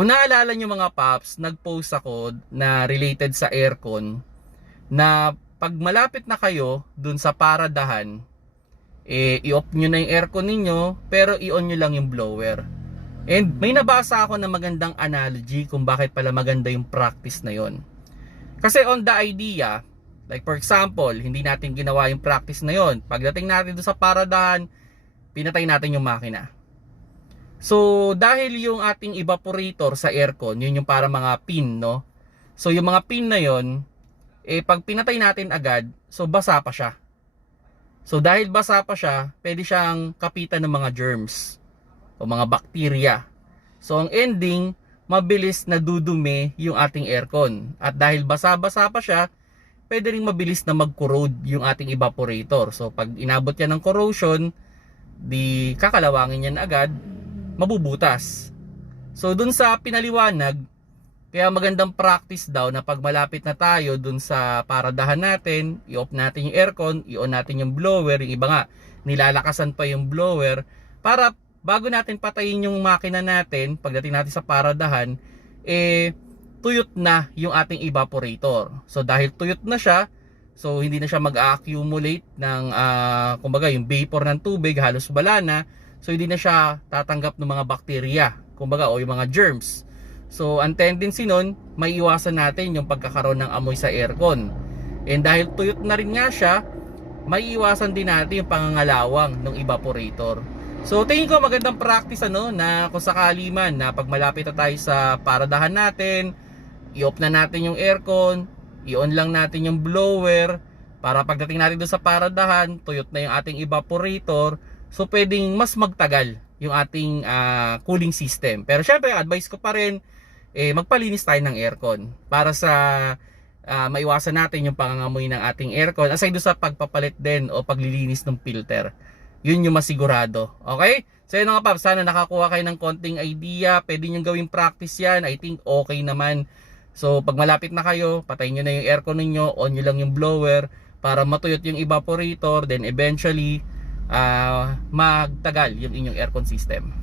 Kung naalala nyo mga paps, nag-post ako na related sa aircon na pag malapit na kayo dun sa paradahan, eh, i-off nyo na yung aircon ninyo, pero i-on nyo lang yung blower. And may nabasa ako na magandang analogy kung bakit pala maganda yung practice na yon. Kasi on the idea, like for example, hindi natin ginawa yung practice na yon. Pagdating natin doon sa paradahan, pinatay natin yung makina. So, dahil yung ating evaporator sa aircon, yun yung para mga pin, no? So, yung mga pin na yon, eh, pag pinatay natin agad, so basa pa siya. So, dahil basa pa siya, pwede siyang kapitan ng mga germs o mga bakterya. So, ang ending, mabilis na dudumi yung ating aircon. At dahil basa-basa pa siya, pwede rin mabilis na mag-corrode yung ating evaporator. So, pag inabot yan ng corrosion, di kakalawangin yan agad, mabubutas. So, dun sa pinaliwanag, kaya magandang practice daw na pag malapit na tayo dun sa paradahan natin, i-off natin yung aircon, i-on natin yung blower, yung iba nga, nilalakasan pa yung blower, para bago natin patayin yung makina natin, pagdating natin sa paradahan, eh, tuyot na yung ating evaporator. So dahil tuyot na siya, so hindi na siya mag-accumulate ng, ah, kumbaga yung vapor ng tubig, halos wala na, so hindi na siya tatanggap ng mga bakterya, kumbaga, o yung mga germs. So, ang tendency nun, may iwasan natin yung pagkakaroon ng amoy sa aircon. And dahil tuyot na rin nga siya, may iwasan din natin yung pangangalawang ng evaporator. So, tingin ko magandang practice ano, na kung sakali man na pag malapit na tayo sa paradahan natin, i-off na natin yung aircon, i-on lang natin yung blower, para pagdating natin doon sa paradahan, tuyot na yung ating evaporator, so pwedeng mas magtagal yung ating ah, cooling system. Pero syempre, advice ko pa rin, eh, magpalinis tayo ng aircon para sa ah, maiwasan natin yung pangangamoy ng ating aircon aside doon sa pagpapalit din o paglilinis ng filter. Yun yung masigurado. Okay? So yun mga paps, sana nakakuha kayo ng konting idea. Pwede nyo gawing practice yan. I think okay naman. So pag malapit na kayo, patayin nyo na yung aircon ninyo, on nyo lang yung blower para matuyot yung evaporator, then eventually ah magtagal yung inyong aircon system.